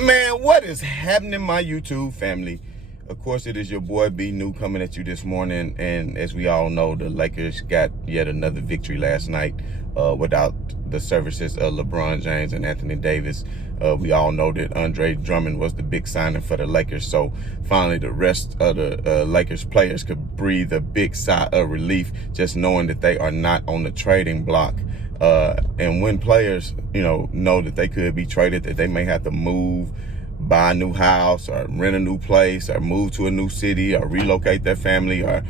Man, what is happening, my YouTube family? Of course, it is your boy B New coming at you this morning. And as we all know, the Lakers got yet another victory last night without the services of LeBron James and Anthony Davis. We all know that Andre Drummond was the big signing for the Lakers. So finally, the rest of the Lakers players could breathe a big sigh of relief just knowing that they are not on the trading block. And when players, know that they could be traded, that they may have to move, buy a new house or rent a new place or move to a new city or relocate their family, or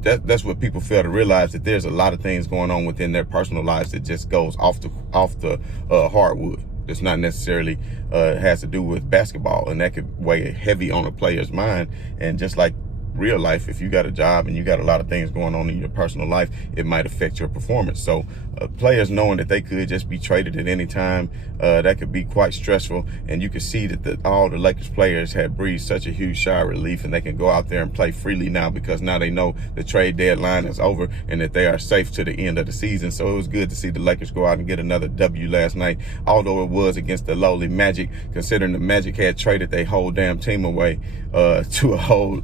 that's what people fail to realize, that there's a lot of things going on within their personal lives that just goes off the hardwood. It's not necessarily has to do with basketball, and that could weigh heavy on a player's mind. And just like real life, if you got a job and you got a lot of things going on in your personal life, it might affect your performance. So players knowing that they could just be traded at any time, that could be quite stressful. And you can see that all the Lakers players had breathed such a huge sigh of relief, and they can go out there and play freely now because now they know the trade deadline is over and that they are safe to the end of the season. So it was good to see the Lakers go out and get another W last night, although it was against the lowly Magic, considering the Magic had traded their whole damn team away to a whole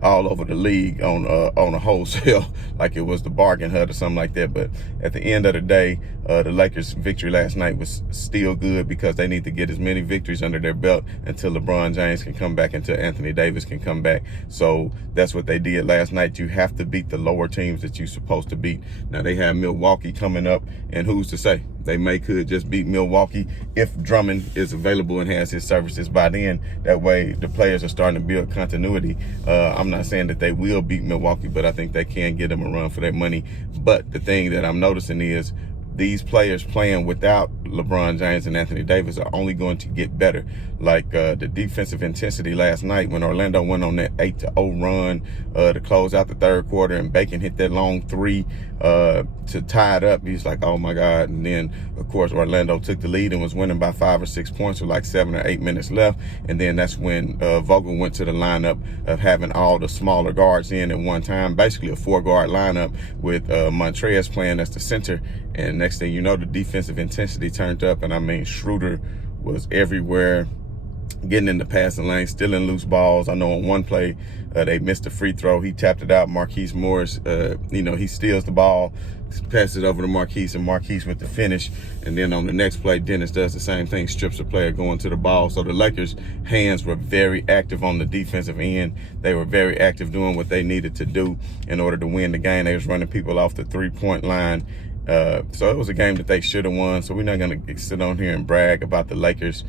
all over the league on a wholesale, like it was the bargain hut or something like that. But at the end of the day, the Lakers' victory last night was still good because they need to get as many victories under their belt until LeBron James can come back, until Anthony Davis can come back. So that's what they did last night. You have to beat the lower teams that you're supposed to beat. Now they have Milwaukee coming up, and who's to say? They could just beat Milwaukee if Drummond is available and has his services by then. That way the players are starting to build continuity. I'm not saying that they will beat Milwaukee, but I think they can get them a run for their money. But the thing that I'm noticing is these players playing without LeBron James and Anthony Davis are only going to get better. Like the defensive intensity last night when Orlando went on that 8-0 run to close out the third quarter, and Bacon hit that long three to tie it up. He's like, oh my God. And then of course Orlando took the lead and was winning by 5 or 6 points with like 7 or 8 minutes left. And then that's when Vogel went to the lineup of having all the smaller guards in at one time, basically a 4-guard lineup with Montrez playing as the center. And next thing you know, the defensive intensity turned up. And I mean, Schroeder was everywhere, getting in the passing lane, stealing loose balls. I know on one play, they missed a free throw. He tapped it out. Marquise Morris, he steals the ball, passes it over to Marquise, and Marquise with the finish. And then on the next play, Dennis does the same thing, strips the player going to the ball. So the Lakers' hands were very active on the defensive end. They were very active doing what they needed to do in order to win the game. They was running people off the three-point line. So it was a game that they should have won. So we're not going to sit on here and brag about the Lakers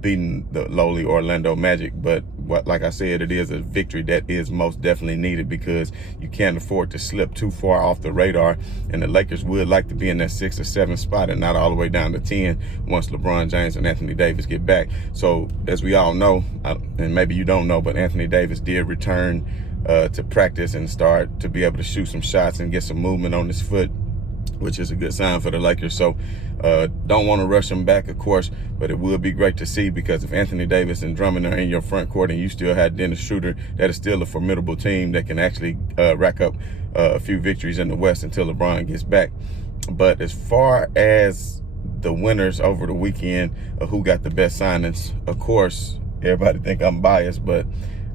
beating the lowly Orlando Magic. But like I said, it is a victory that is most definitely needed because you can't afford to slip too far off the radar. And the Lakers would like to be in that 6 or 7 spot and not all the way down to 10 once LeBron James and Anthony Davis get back. So as we all know, and maybe you don't know, but Anthony Davis did return to practice and start to be able to shoot some shots and get some movement on his foot, which is a good sign for the Lakers. So don't want to rush them back, of course, but it would be great to see, because if Anthony Davis and Drummond are in your front court and you still had Dennis Schroeder, that is still a formidable team that can actually rack up a few victories in the West until LeBron gets back. But as far as the winners over the weekend, who got the best signings, of course, everybody think I'm biased, but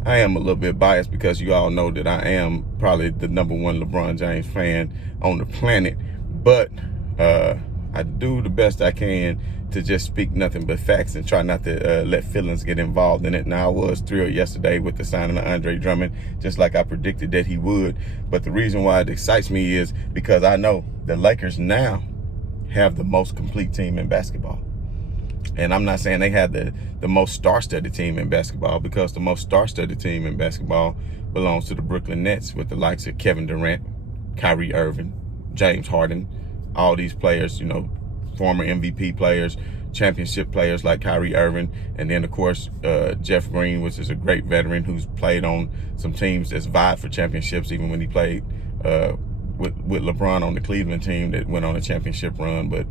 I am a little bit biased because you all know that I am probably the #1 LeBron James fan on the planet. But I do the best I can to just speak nothing but facts and try not to let feelings get involved in it. Now, I was thrilled yesterday with the signing of Andre Drummond, just like I predicted that he would. But the reason why it excites me is because I know the Lakers now have the most complete team in basketball. And I'm not saying they had the most star-studded team in basketball, because the most star-studded team in basketball belongs to the Brooklyn Nets with the likes of Kevin Durant, Kyrie Irving, James Harden, all these players, former MVP players, championship players like Kyrie Irving. And then, of course, Jeff Green, which is a great veteran who's played on some teams that's vied for championships, even when he played with LeBron on the Cleveland team that went on a championship run, but,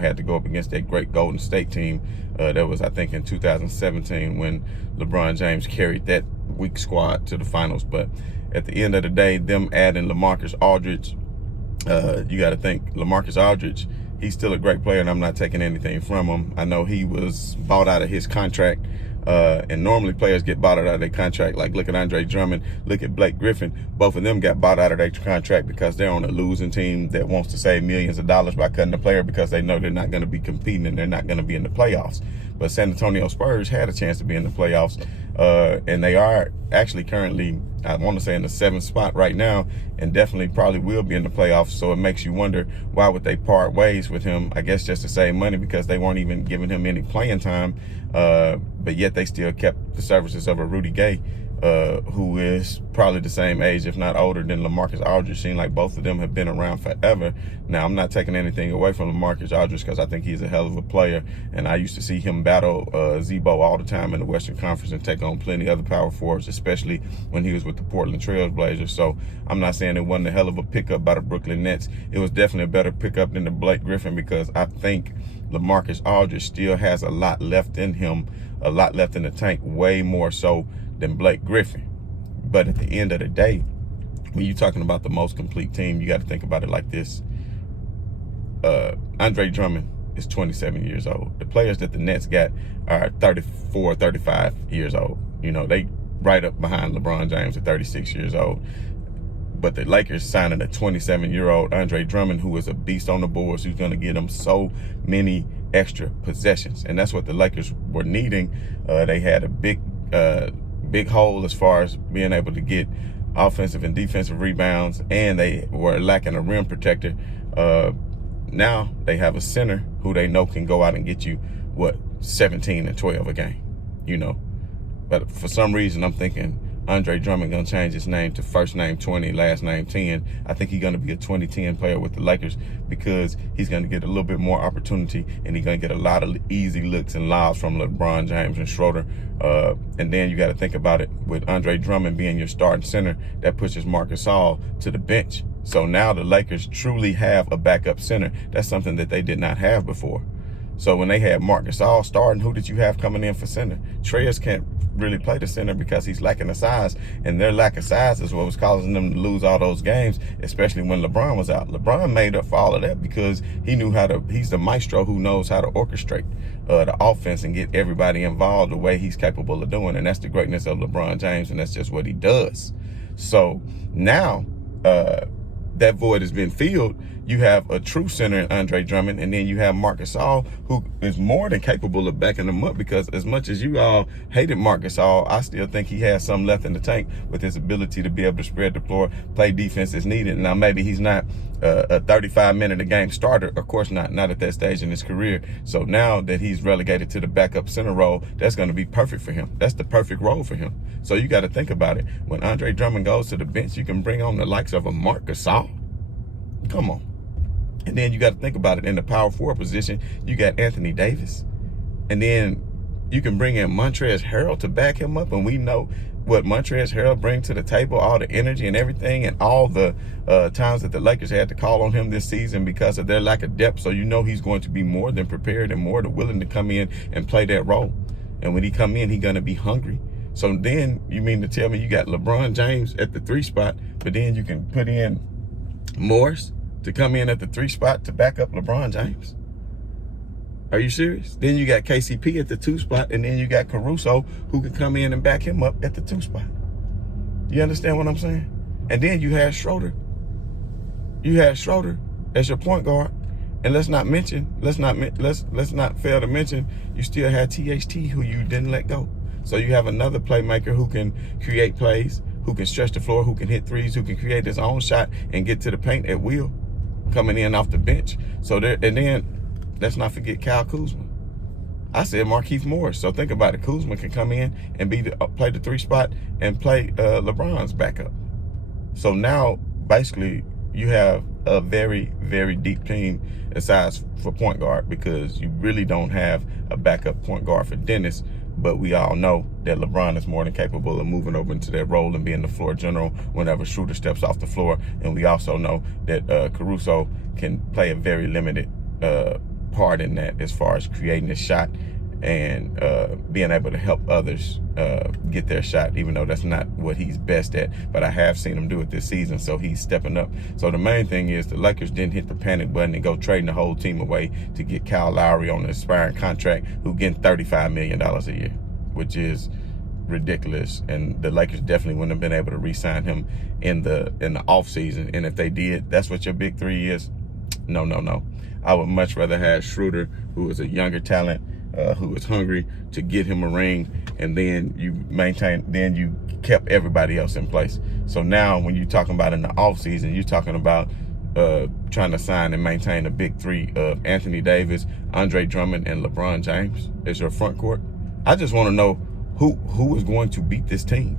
had to go up against that great Golden State team. That was, I think, in 2017 when LeBron James carried that weak squad to the finals. But at the end of the day, them adding LaMarcus Aldridge, you got to think LaMarcus Aldridge, he's still a great player, and I'm not taking anything from him. I know he was bought out of his contract And normally players get bought out of their contract. Like look at Andre Drummond, look at Blake Griffin. Both of them got bought out of their contract because they're on a losing team that wants to save millions of dollars by cutting the player because they know they're not going to be competing and they're not going to be in the playoffs. But San Antonio Spurs had a chance to be in the playoffs, and they are actually currently, I want to say, in the 7th spot right now, and definitely probably will be in the playoffs. So it makes you wonder, why would they part ways with him? I guess just to save money, because they weren't even giving him any playing time, but yet they still kept the services of a Rudy Gay, who is probably the same age, if not older, than LaMarcus Aldridge. Seems like both of them have been around forever. Now, I'm not taking anything away from LaMarcus Aldridge because I think he's a hell of a player, and I used to see him battle Zebo all the time in the Western Conference and take on plenty of other power forwards, especially when he was with the Portland Trail Blazers. So I'm not saying it wasn't a hell of a pickup by the Brooklyn Nets. It was definitely a better pickup than the Blake Griffin, because I think LaMarcus Aldridge still has a lot left in him, a lot left in the tank, way more so than Blake Griffin. But at the end of the day, when you're talking about the most complete team, you got to think about it like this. Andre Drummond is 27 years old. The players that the Nets got are 34, 35 years old. You know, they right up behind LeBron James at 36 years old. But the Lakers signing a 27-year-old Andre Drummond, who is a beast on the boards, who's going to get them so many extra possessions. And that's what the Lakers were needing. They had a big hole as far as being able to get offensive and defensive rebounds, and they were lacking a rim protector. Now they have a center who they know can go out and get you, 17 and 12 a game, you know. But for some reason, I'm thinking Andre Drummond going to change his name to first name 20, last name 10. I think he's going to be a 20-10 player with the Lakers, because he's going to get a little bit more opportunity, and he's going to get a lot of easy looks and lobs from LeBron James and Schroeder. And then you got to think about it, with Andre Drummond being your starting center, that pushes Marcus Gasol to the bench. So now the Lakers truly have a backup center. That's something that they did not have before. So when they had Marcus Gasol starting, who did you have coming in for center? Treyas can't really play the center because he's lacking the size, and their lack of size is what was causing them to lose all those games, especially when LeBron was out. LeBron made up for all of that because he knew he's the maestro who knows how to orchestrate the offense and get everybody involved the way he's capable of doing, and that's the greatness of LeBron James, and that's just what he does. So now that void has been filled. You have a true center in Andre Drummond, and then you have Marcus Gasol, who is more than capable of backing them up, because as much as you all hated Marcus Gasol, I still think he has some left in the tank with his ability to be able to spread the floor, play defense as needed. Now, maybe he's not a 35-minute-a-game starter. Of course not at that stage in his career. So now that he's relegated to the backup center role, that's going to be perfect for him. That's the perfect role for him. So you got to think about it. When Andre Drummond goes to the bench, you can bring on the likes of a Marcus Gasol. Come on. And then you got to think about it, in the power forward position, you got Anthony Davis. And then you can bring in Montrezl Harrell to back him up. And we know what Montrezl Harrell brings to the table, all the energy and everything, and all the times that the Lakers had to call on him this season because of their lack of depth. So you know he's going to be more than prepared and more than willing to come in and play that role. And when he come in, he's going to be hungry. So then you mean to tell me you got LeBron James at the 3 spot, but then you can put in Morris to come in at the 3 spot to back up LeBron James? Are you serious? Then you got KCP at the 2 spot, and then you got Caruso, who can come in and back him up at the 2 spot. You understand what I'm saying? And then you had Schroeder. You had Schroeder as your point guard, and let's not fail to mention, you still had THT, who you didn't let go. So you have another playmaker who can create plays, who can stretch the floor, who can hit threes, who can create his own shot and get to the paint at will, coming in off the bench. So there, and then let's not forget Kyle Kuzma. I said Markieff Morris. So think about it. Kuzma can come in and play the 3 spot and play LeBron's backup. So now basically you have a very, very deep team aside for point guard, because you really don't have a backup point guard for Dennis. But we all know that LeBron is more than capable of moving over into that role and being the floor general whenever Schroeder steps off the floor. And we also know that Caruso can play a very limited part in that, as far as creating a shot and being able to help others get their shot, even though that's not what he's best at. But I have seen him do it this season, so he's stepping up. So the main thing is the Lakers didn't hit the panic button and go trading the whole team away to get Kyle Lowry on an expiring contract, who getting $35 million a year. which is ridiculous. And the Lakers definitely wouldn't have been able to re-sign him in the offseason. And if they did, that's what your big three is. No. I would much rather have Schroeder, who is a younger talent, who is hungry to get him a ring, and then you kept everybody else in place. So now when you're talking about in the offseason, you're talking about trying to sign and maintain a big three of Anthony Davis, Andre Drummond, and LeBron James as your front court. I just want to know who is going to beat this team.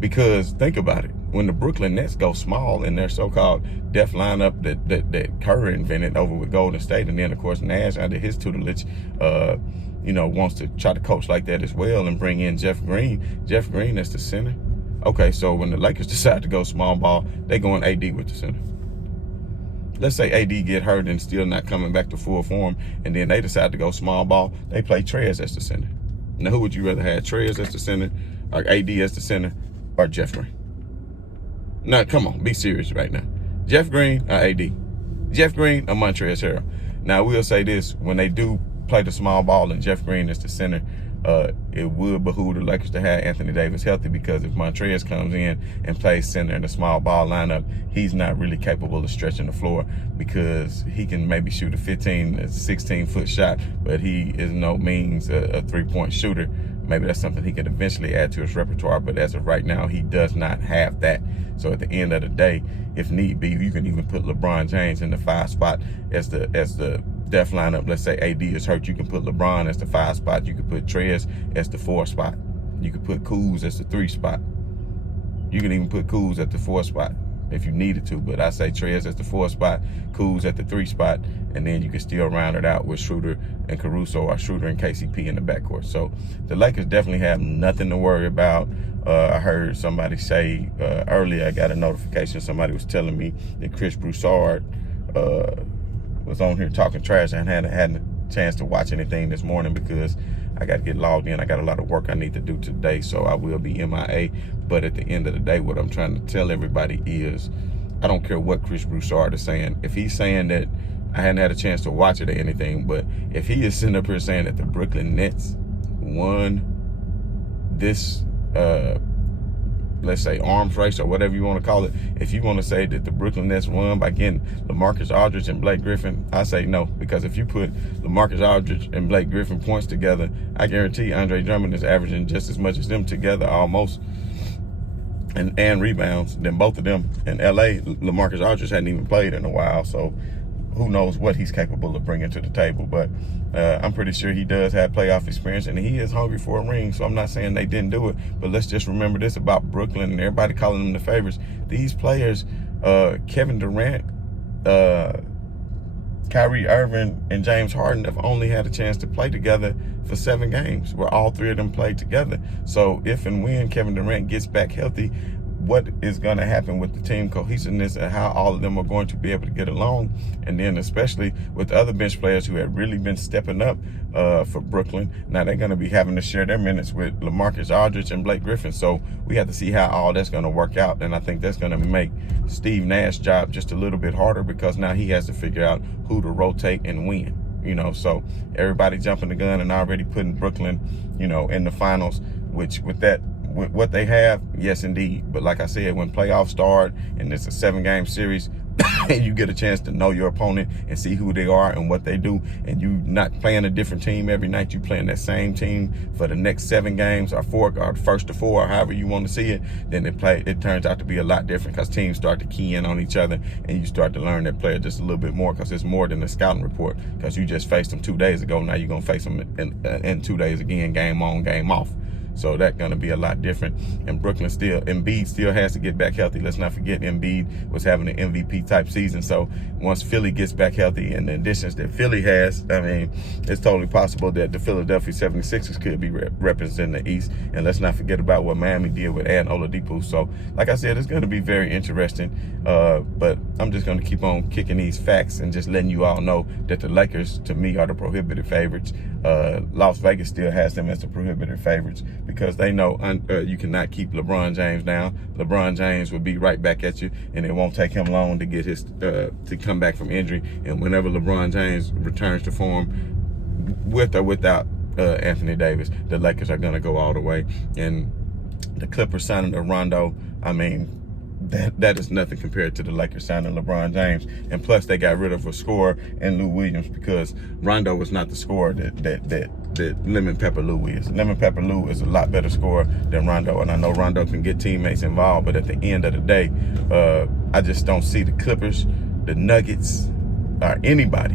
Because think about it, when the Brooklyn Nets go small in their so-called death lineup that Curry invented over with Golden State, and then of course Nash under his tutelage, wants to try to coach like that as well and bring in Jeff Green. Jeff Green as the center. Okay, so when the Lakers decide to go small ball, they going AD with the center. Let's say AD get hurt and still not coming back to full form, and then they decide to go small ball. They play Trez as the center. Now, who would you rather have, Trez as the center, or AD as the center, or Jeff Green? Now, come on, be serious right now. Jeff Green or AD? Jeff Green or Montrezl Harrell? Now, I will say this, when they do play the small ball and Jeff Green is the center, it would behoove the Lakers to have Anthony Davis healthy, because if Montrez comes in and plays center in the small ball lineup, he's not really capable of stretching the floor, because he can maybe shoot a 16-foot shot, but he is no means a three-point shooter. Maybe that's something he could eventually add to his repertoire, but as of right now, he does not have that. So at the end of the day, if need be, you can even put LeBron James in the 5 spot as the death lineup. Let's say AD is hurt, you can put LeBron as the 5 spot. You could put Trez as the 4 spot. You could put Kuz as the 3 spot. You can even put Kuz at the 4 spot if you needed to, but I say Trez as the 4 spot, Kuz at the 3 spot, and then you can still round it out with Schroeder and Caruso, or Schroeder and KCP in the backcourt. So the Lakers definitely have nothing to worry about. I heard somebody say earlier, I got a notification, somebody was telling me that Chris Broussard was on here talking trash. I hadn't had a chance to watch anything this morning because I got to get logged in. I got a lot of work I need to do today, so I will be MIA. But at the end of the day, what I'm trying to tell everybody is, I don't care what Chris Broussard is saying. If he's saying that I hadn't had a chance to watch it or anything, but if he is sitting up here saying that the Brooklyn Nets won this, let's say, arms race or whatever you want to call it, if you want to say that the Brooklyn Nets won by getting LaMarcus Aldridge and Blake Griffin, I say no, because if you put LaMarcus Aldridge and Blake Griffin points together, I guarantee Andre Drummond is averaging just as much as them together almost, and rebounds than both of them. In LA, LaMarcus Aldridge hadn't even played in a while, so who knows what he's capable of bringing to the table. But I'm pretty sure he does have playoff experience, and he is hungry for a ring. So I'm not saying they didn't do it, but let's just remember this about Brooklyn and everybody calling them the favorites. These players, Kevin Durant, Kyrie Irving, and James Harden have only had a chance to play together for 7 games, where all 3 of them played together. So if and when Kevin Durant gets back healthy, what is going to happen with the team cohesiveness and how all of them are going to be able to get along. And then especially with the other bench players who have really been stepping up for Brooklyn. Now they're going to be having to share their minutes with LaMarcus Aldridge and Blake Griffin. So we have to see how all that's going to work out. And I think that's going to make Steve Nash's job just a little bit harder, because now he has to figure out who to rotate and when. So everybody jumping the gun and already putting Brooklyn, in the finals, which with what they have, yes, indeed. But like I said, when playoffs start and it's a 7-game series, and you get a chance to know your opponent and see who they are and what they do, and you not playing a different team every night, you playing that same team for the next 7 games or 4, or first to 4, or however you want to see it, then it turns out to be a lot different, because teams start to key in on each other, and you start to learn that player just a little bit more, because it's more than a scouting report, because you just faced them 2 days ago. Now you're going to face them in 2 days again, game on, game off. So that's going to be a lot different. And Embiid still has to get back healthy. Let's not forget Embiid was having an MVP type season. So once Philly gets back healthy, and the additions that Philly has, I mean, it's totally possible that the Philadelphia 76ers could be representing the East. And let's not forget about what Miami did with adding Oladipo. So like I said, it's going to be very interesting. But I'm just going to keep on kicking these facts and just letting you all know that the Lakers, to me, are the prohibited favorites. Las Vegas still has them as the prohibited favorites, because they know you cannot keep LeBron James down. LeBron James will be right back at you, and it won't take him long to get to come back from injury. And whenever LeBron James returns to form, with or without Anthony Davis, the Lakers are going to go all the way. And the Clippers signing of Rondo, I mean, that is nothing compared to the Lakers signing LeBron James. And plus, they got rid of a scorer in Lou Williams because Rondo was not the scorer that Lemon Pepper Lou is. Lemon Pepper Lou is a lot better scorer than Rondo. And I know Rondo can get teammates involved, but at the end of the day, I just don't see the Clippers, the Nuggets, or anybody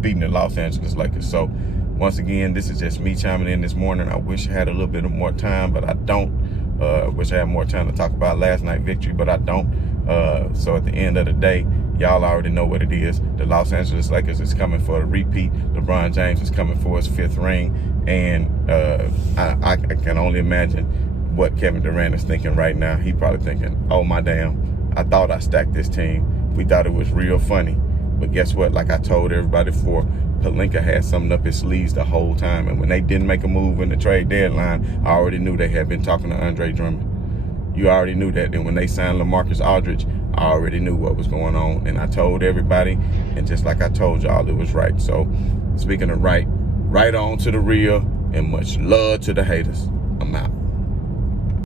beating the Los Angeles Lakers. So once again, this is just me chiming in this morning. I wish I had a little bit of more time, but I don't. Wish I had more time to talk about last night's victory, but I don't. So at the end of the day, y'all already know what it is. The Los Angeles Lakers is coming for a repeat. LeBron James is coming for his 5th ring. And I can only imagine what Kevin Durant is thinking right now. He probably thinking, oh, my damn, I thought I stacked this team. We thought it was real funny. But guess what? Like I told everybody before, Pelinka had something up his sleeves the whole time. And when they didn't make a move in the trade deadline, I already knew they had been talking to Andre Drummond. You already knew that. And when they signed LaMarcus Aldridge, I already knew what was going on. And I told everybody. And just like I told y'all, it was right. So speaking of right on to the real, and much love to the haters.